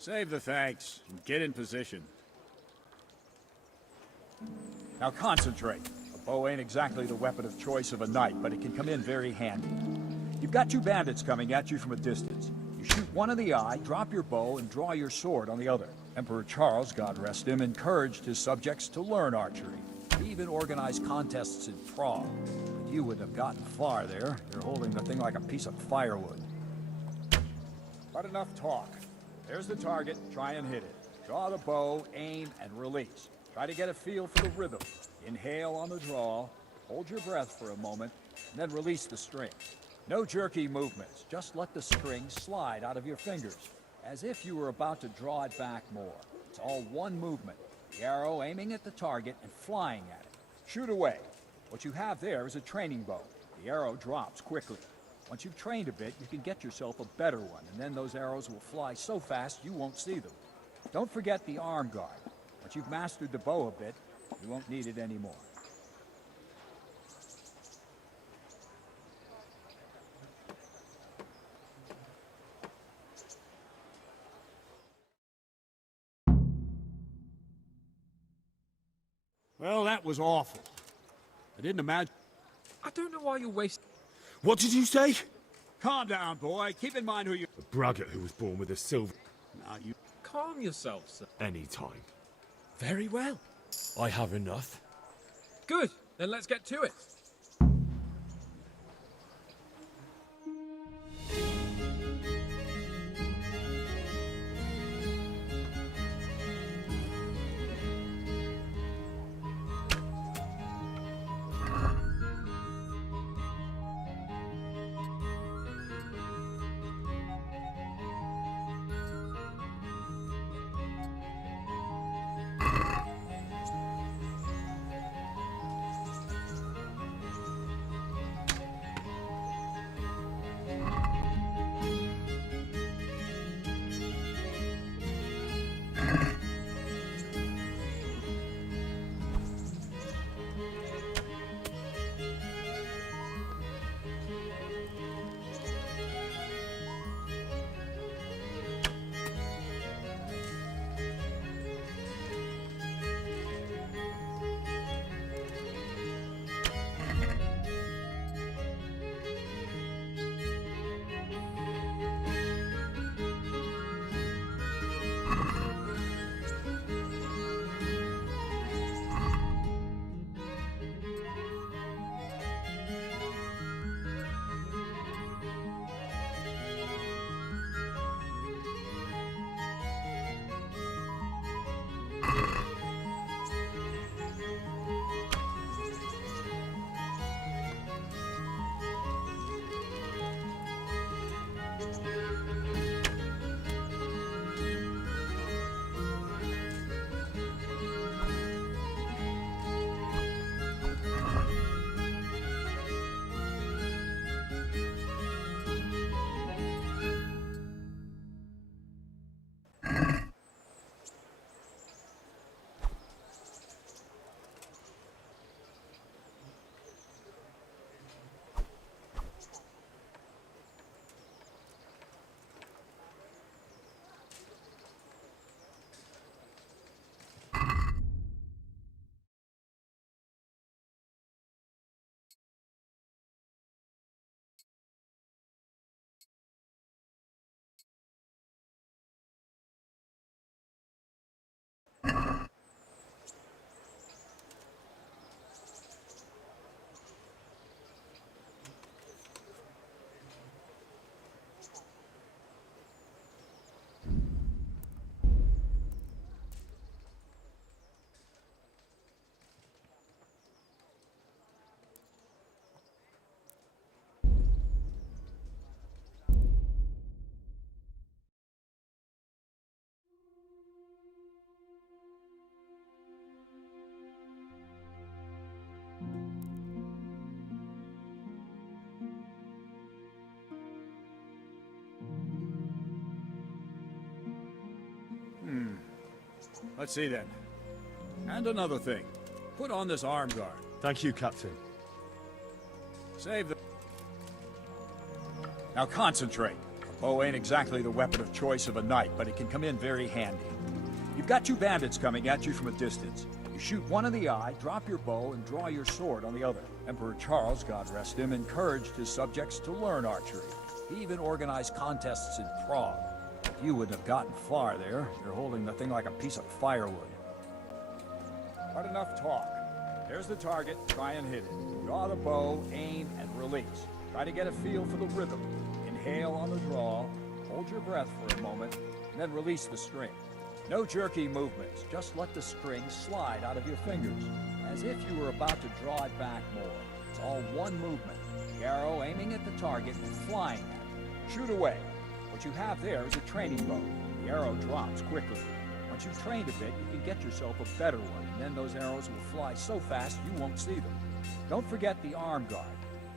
Save the thanks and get in position. Now concentrate. A bow ain't exactly the weapon of choice of a knight, but it can come in very handy. You've got two bandits coming at you from a distance. You shoot one in the eye, drop your bow, and draw your sword on the other. Emperor Charles, God rest him, encouraged his subjects to learn archery. He even organized contests in Prague. But you wouldn't have gotten far there. You're holding the thing like a piece of firewood. But enough talk. There's the target. Try and hit it. Draw the bow, aim, and release. Try to get a feel for the rhythm. Inhale on the draw, hold your breath for a moment, and then release the string. No jerky movements. Just let the string slide out of your fingers, as if you were about to draw it back more. It's all one movement. The arrow aiming at the target and flying at it. Shoot away. What you have there is a training bow. The arrow drops quickly. Once you've trained a bit, you can get yourself a better one, and then those arrows will fly so fast you won't see them. Don't forget the arm guard. Once you've mastered the bow a bit, you won't need it anymore. Well, that was awful. I didn't imagine... I don't know why you're wasting... What did you say? Calm down, boy. Keep in mind who you... A braggart who was born with a silver... Now you... Calm yourself, sir. Any time. Very well. I have enough. Good. Then let's get to it. Let's see then. And another thing. Put on this arm guard. Thank you, Captain. Save the... Now concentrate. A Bow ain't exactly the weapon of choice of a knight, but it can come in very handy. You've got two bandits coming at you from a distance. You shoot one in the eye, drop your bow, and draw your sword on the other. Emperor Charles, God rest him, encouraged his subjects to learn archery. He even organized contests in Prague. But you wouldn't have gotten far there. You're holding the thing like a piece of firewood. But enough talk. There's the target. Try and hit it. Draw the bow, aim, and release. Try to get a feel for the rhythm. Inhale on the draw, hold your breath for a moment, and then release the string. No jerky movements, just let the string slide out of your fingers, as if you were about to draw it back more. It's all one movement, the arrow aiming at the target and flying at it. Shoot away. What you have there is a training bow. The arrow drops quickly. Once you've trained a bit, you can get yourself a better one, and then those arrows will fly so fast you won't see them. Don't forget the arm guard.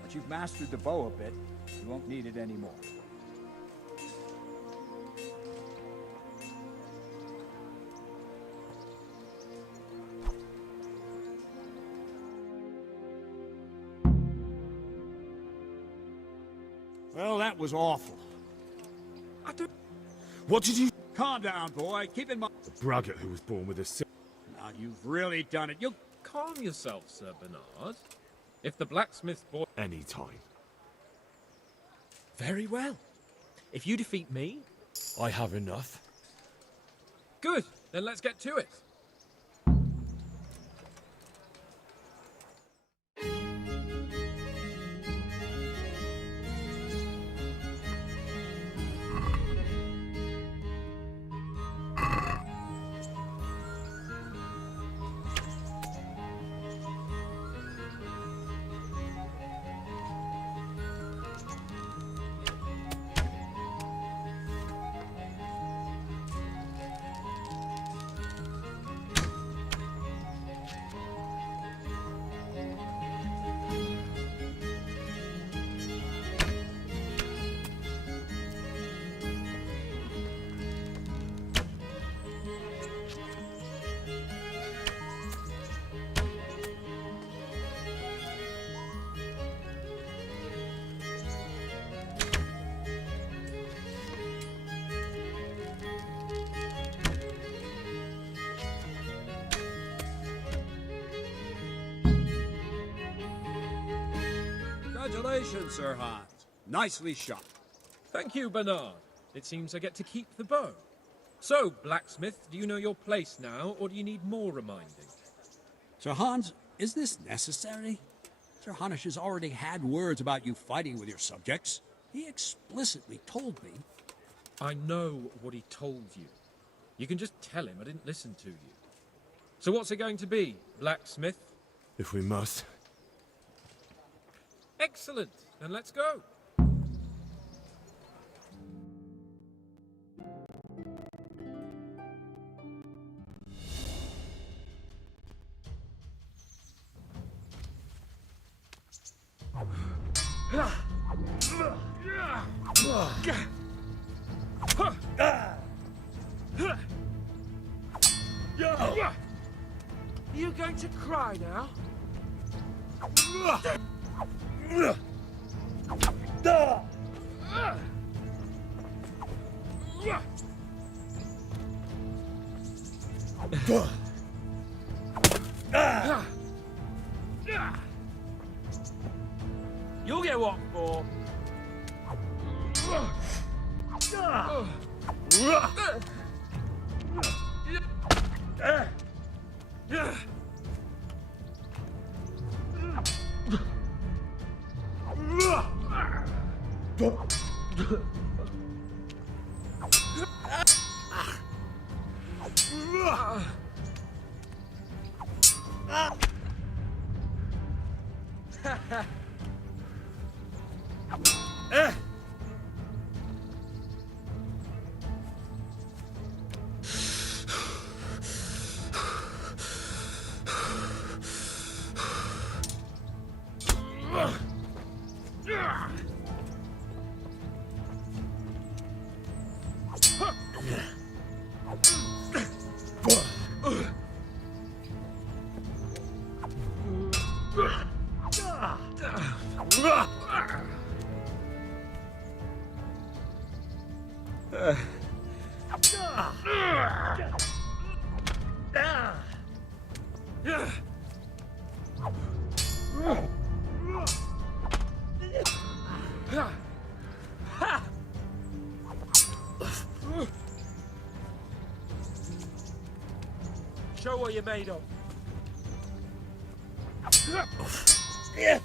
Once you've mastered the bow a bit, you won't need it anymore. Well, that was awful. I don't... What did you... Calm down, boy. Keep in mind... The braggart who was born with a Now, you've really done it. You... Calm yourself, Sir Bernard. If the blacksmith boy... Any time. Very well. If you defeat me... I have enough. Good. Then let's get to it. Congratulations, Sir Hans. Nicely shot. Thank you, Bernard. It seems I get to keep the bow. So, blacksmith, do you know your place now, or do you need more reminding? Sir Hans, is this necessary? Sir Hanush has already had words about you fighting with your subjects. He explicitly told me. I know what he told you. You can just tell him I didn't listen to you. So what's it going to be, blacksmith? If we must. Excellent. Then let's go. Are you going to cry now? You'll get what for. Show what you're made of. Here!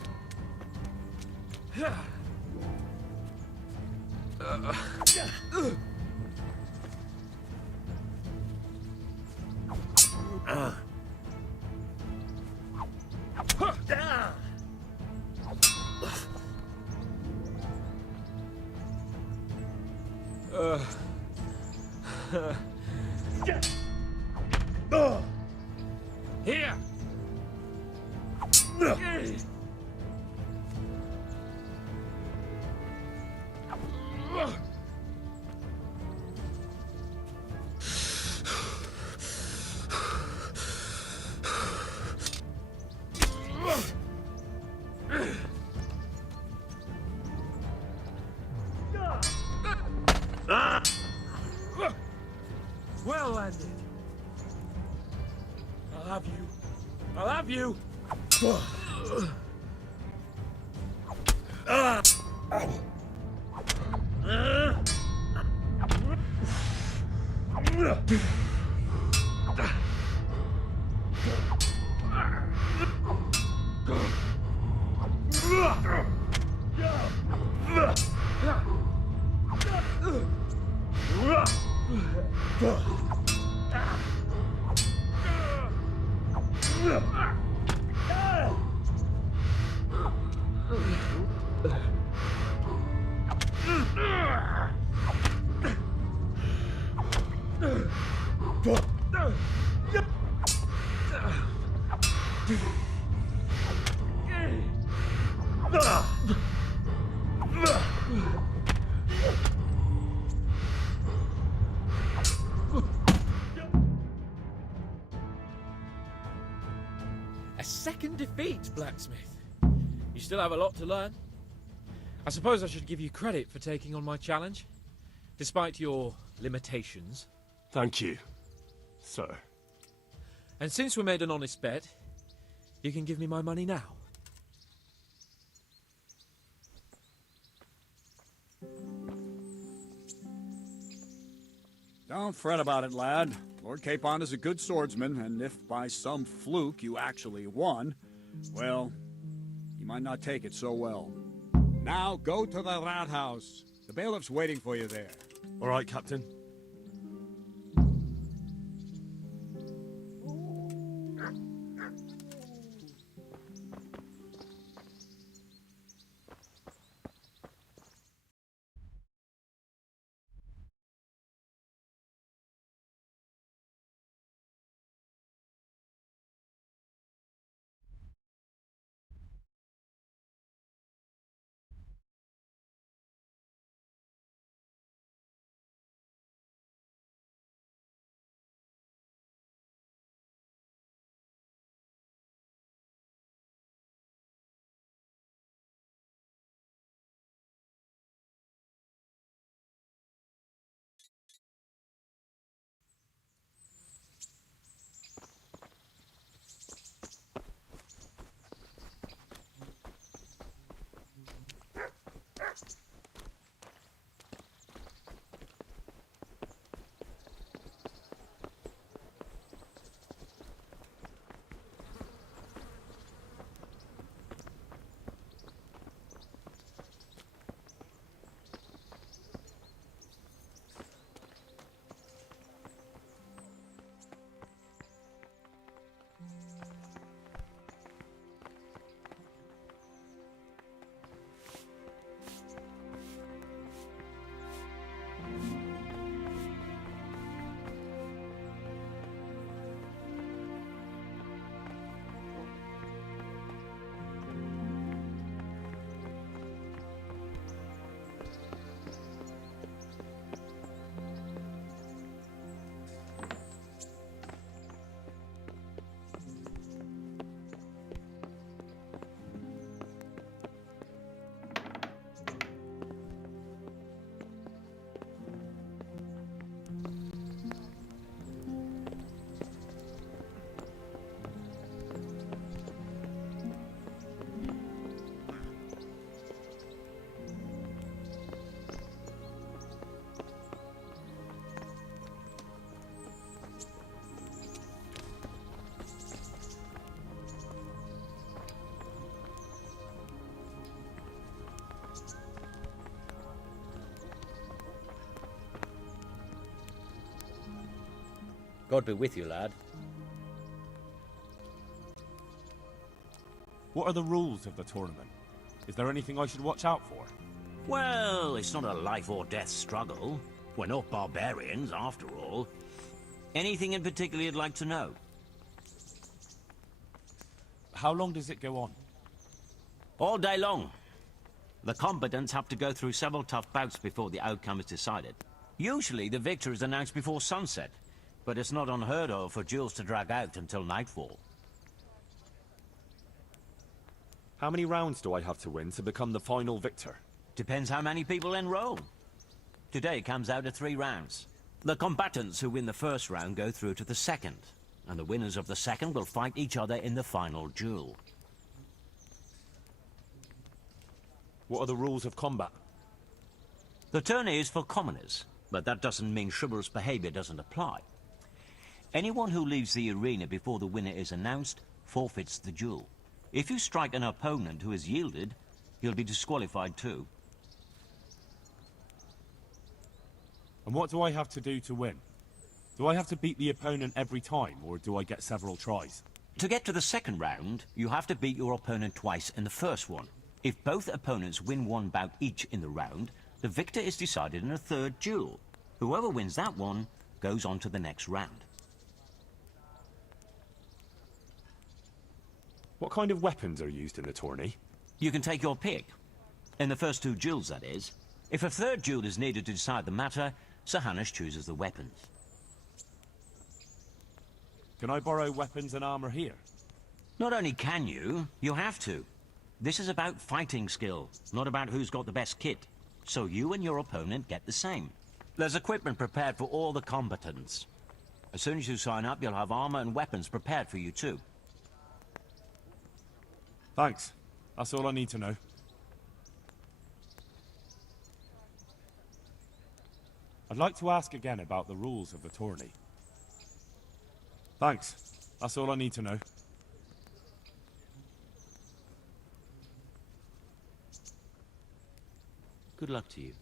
Well landed. I'll have you. I'll have you. A second defeat, Blacksmith. You still have a lot to learn. I suppose I should give you credit for taking on my challenge, despite your limitations. Thank you, sir. And since we made an honest bet, you can give me my money now. Don't fret about it, lad. Lord Capon is a good swordsman, and if by some fluke you actually won, well, you might not take it so well. Now go to the rat house. The bailiff's waiting for you there. All right, Captain. God be with you, lad. What are the rules of the tournament? Is there anything I should watch out for? Well, it's not a life or death struggle. We're not barbarians, after all. Anything in particular you'd like to know? How long does it go on? All day long. The combatants have to go through several tough bouts before the outcome is decided. Usually the victor is announced before sunset, but it's not unheard of for duels to drag out until nightfall. How many rounds do I have to win to become the final victor? Depends how many people enroll. Today comes out of 3 rounds. The combatants who win the first round go through to the second, and the winners of the second will fight each other in the final duel. What are the rules of combat? The tourney is for commoners, but that doesn't mean chivalrous behavior doesn't apply. Anyone who leaves the arena before the winner is announced forfeits the duel. If you strike an opponent who has yielded, he'll be disqualified too. And what do I have to do to win? Do I have to beat the opponent every time, or do I get several tries? To get to the second round, you have to beat your opponent twice in the first one. If both opponents win 1 bout each in the round, the victor is decided in a third duel. Whoever wins that one goes on to the next round. What kind of weapons are used in the tourney? You can take your pick. In the first 2 duels, that is. If a third duel is needed to decide the matter, Sir Hanush chooses the weapons. Can I borrow weapons and armor here? Not only can you, you have to. This is about fighting skill, not about who's got the best kit. So you and your opponent get the same. There's equipment prepared for all the combatants. As soon as you sign up, you'll have armor and weapons prepared for you too. Thanks. That's all I need to know. I'd like to ask again about the rules of the tourney. Thanks. That's all I need to know. Good luck to you.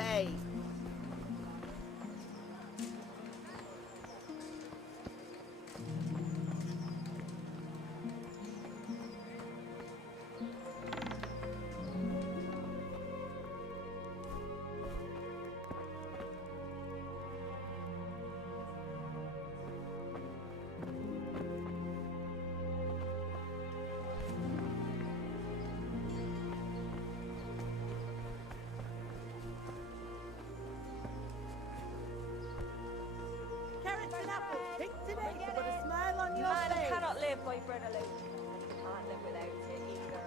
bay. Carrots and apples, pink today, so put a smile on your Man face. cannot live by bread alone. You can't live without it either.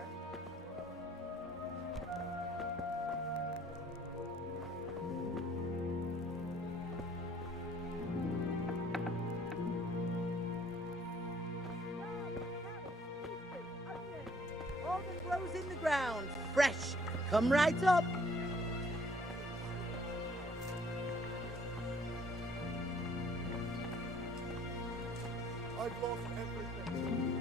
All that grows in the ground, fresh. Come right up. I've lost everything.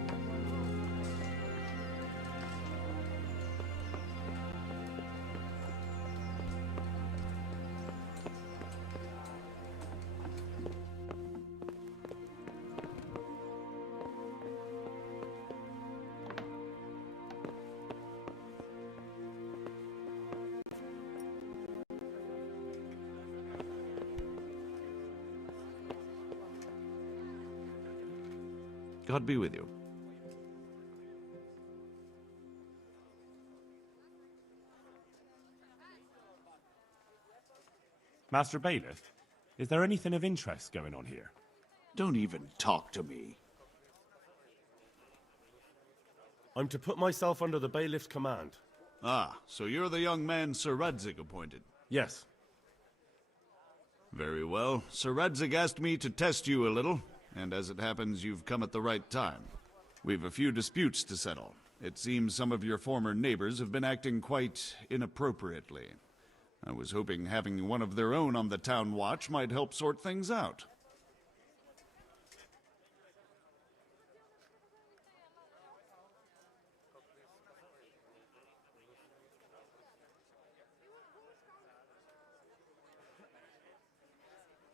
God be with you. Master Bailiff, is there anything of interest going on here? Don't even talk to me. I'm to put myself under the bailiff's command. Ah, so you're the young man Sir Radzig appointed. Yes. Very well. Sir Radzig asked me to test you a little, and as it happens, you've come at the right time. We've a few disputes to settle. It seems some of your former neighbors have been acting quite inappropriately. I was hoping having one of their own on the town watch might help sort things out.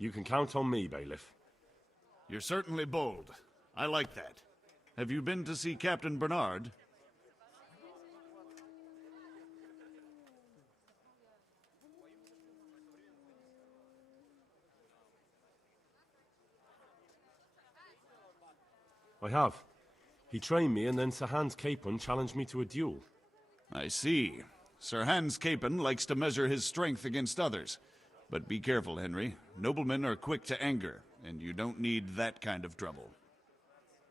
You can count on me, Bailiff. You're certainly bold. I like that. Have you been to see Captain Bernard? I have. He trained me, and then Sir Hans Capon challenged me to a duel. I see. Sir Hans Capon likes to measure his strength against others. But be careful, Henry. Noblemen are quick to anger, and you don't need that kind of trouble.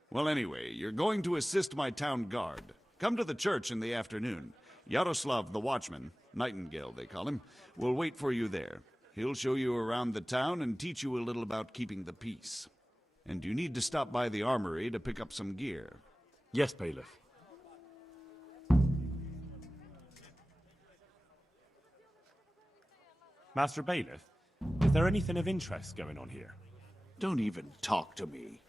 Well, anyway, you're going to assist my town guard. Come to the church in the afternoon. Yaroslav the watchman, Nightingale they call him, will wait for you there. He'll show you around the town and teach you a little about keeping the peace. And you need to stop by the armory to pick up some gear. Yes, Bailiff. Master Bailiff, is there anything of interest going on here? Don't even talk to me.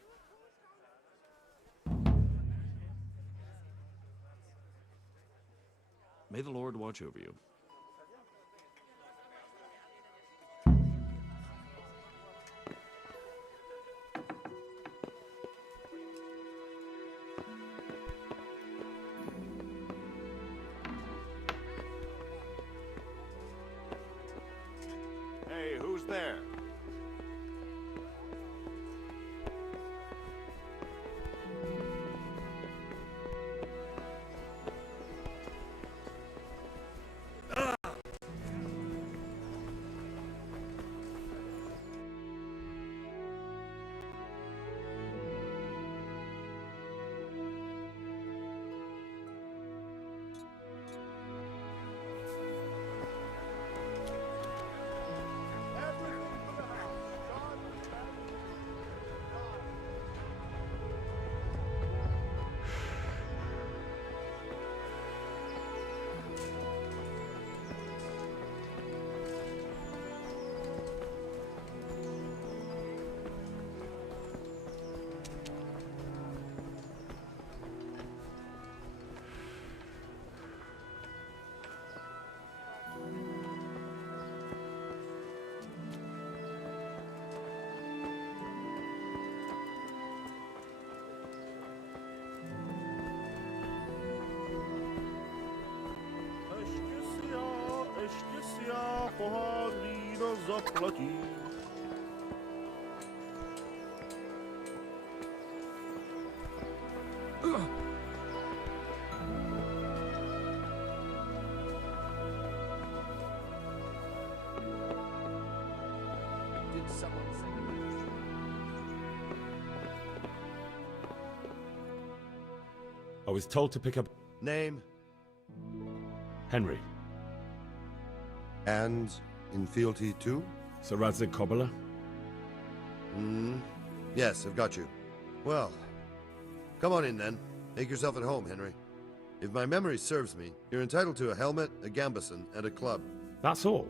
May the Lord watch over you. Hey, who's there? Lucky. Did someone sing? I was told to pick up Name Henry. and in fealty too? Sir Radzig Kobyla. Yes, I've got you. Well, come on in then. Make yourself at home, Henry. If my memory serves me, you're entitled to a helmet, a gambeson, and a club. That's all.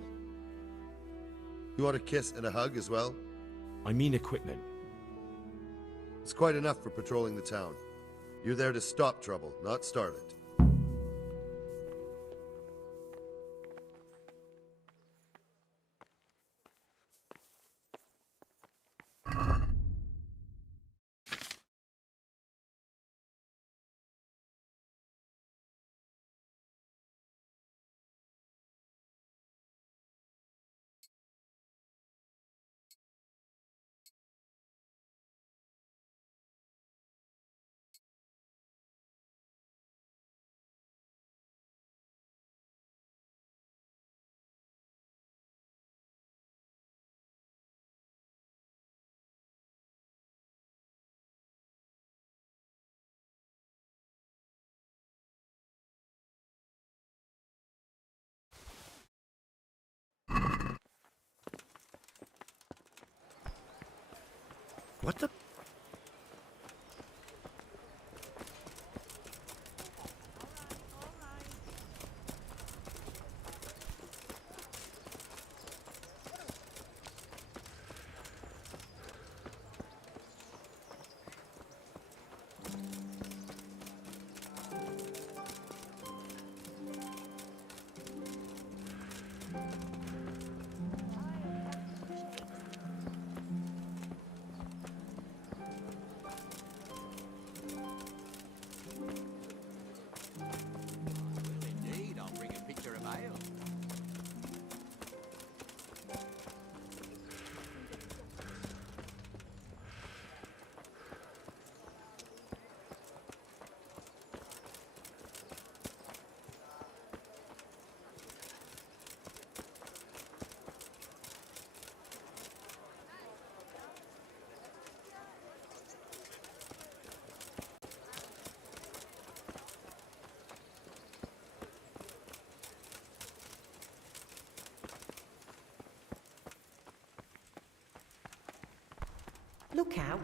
You want a kiss and a hug as well? I mean equipment. It's quite enough for patrolling the town. You're there to stop trouble, not start it. What the? Indeed, I'll bring a pitcher of ale. Look out.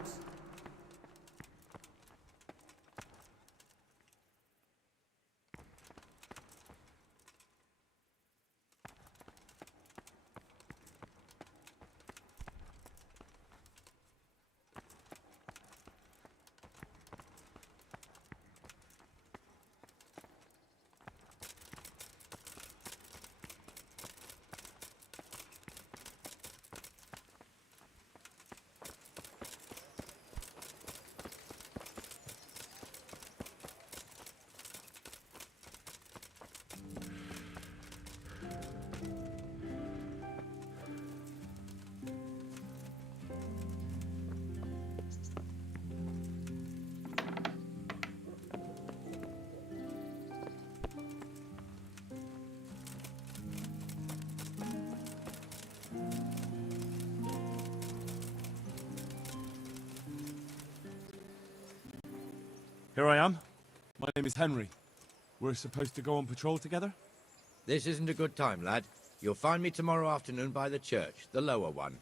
Here I am. My name is Henry. We're supposed to go on patrol together? This isn't a good time, lad. You'll find me tomorrow afternoon by the church, the lower one.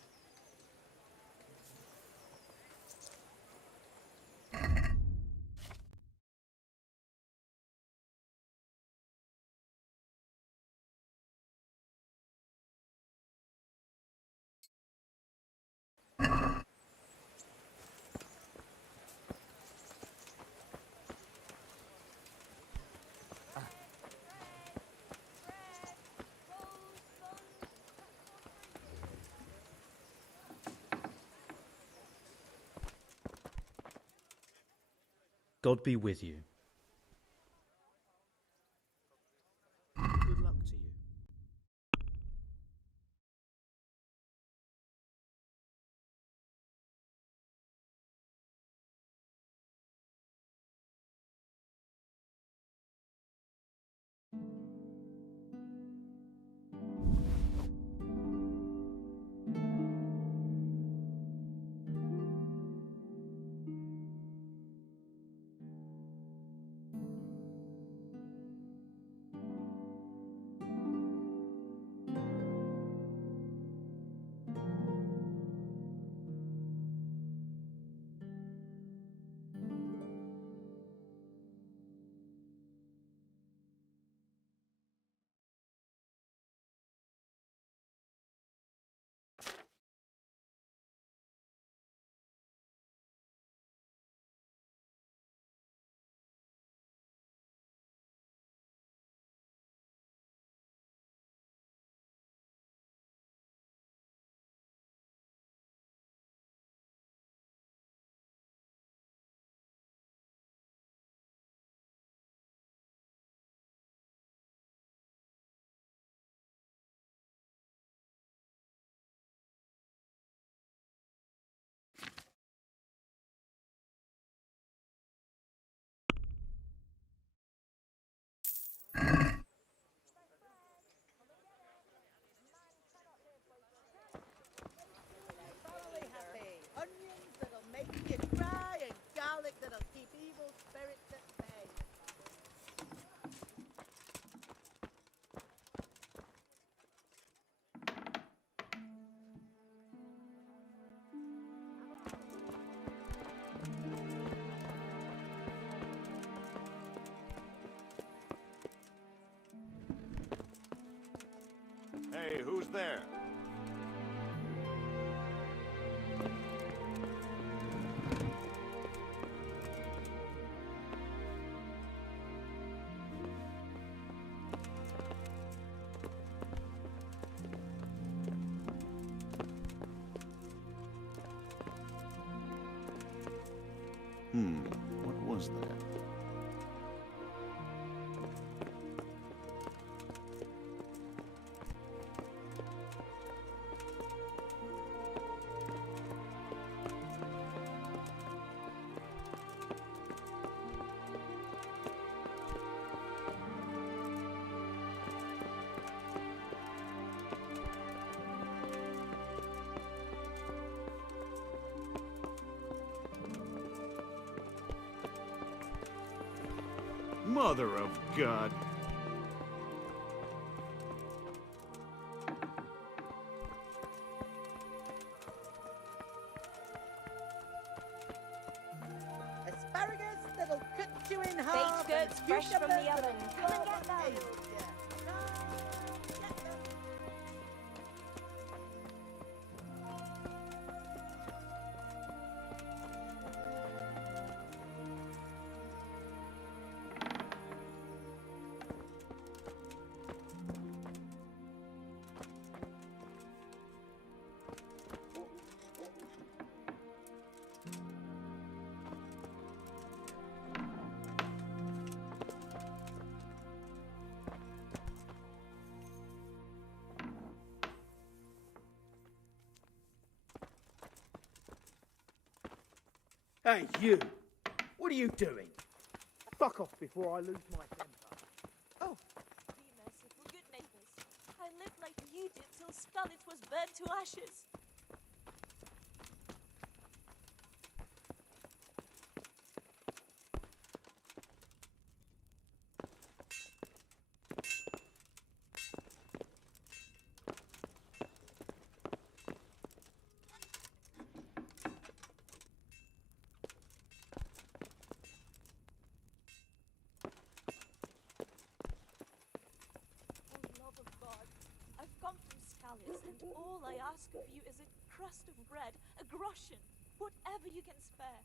God be with you. who's there? What was that? Mother of God. Asparagus that'll cut you in half. Baked goods fresh from the oven. Come and get them. Hey, you! What are you doing? Fuck off before I lose my temper. Oh, be merciful, good neighbors. I lived like you did till Scarlet was burned to ashes. I've come from Scallis, and all I ask of you is a crust of bread, a groschen, whatever you can spare.